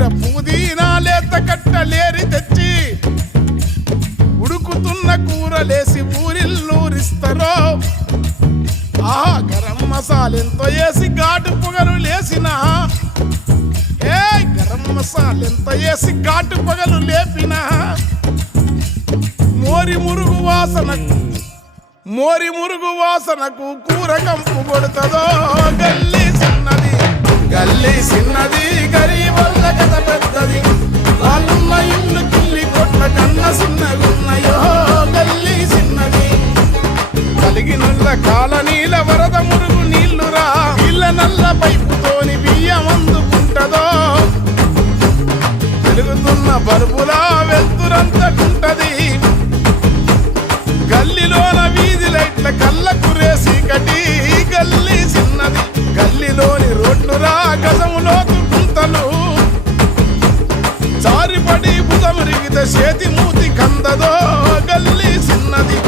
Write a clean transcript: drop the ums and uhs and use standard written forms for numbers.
కొత్తిమీర పుదీనా లేత కట్టలేరి తెచ్చి ఉడుకుతున్న కూరలేసి ఊరిల్లూరిస్తారో ఆహా గరం మసాలెంతో వేసి ఘాటు పొగలు లేసిన గరం మసాలెంతో వేసి ఘాటు పొగలు లేపిన మోరి మురుగు వాసనకు కూర కంపు కొడుతుందో గల్లీ చిన్నది గరీబల్ల కథ పెద్దది వాళ్ళున్న ఇల్లు కిల్లి కొట్ల కన్న చిన్నగున్నాయో గల్లీ చిన్నది కలిగినుల్ల కాలనీల వరద మురుగు నీళ్లురా ఇళ్ళ నల్ల పైపుతోని బియ్యం అందుకుంటదో పెరుగుతున్న బరుపులా వెళ్తురంతకుంటది గల్లీలోన వీధి లైట్ల కళ్ళకు రేసి కటి గల్లీ చిన్నది గల్లీలోని రోడ్లురా గజములోతు గుంతలు చారిపడి భుజమురిగితే చేతి మూతి కందదో గల్లీ చిన్నది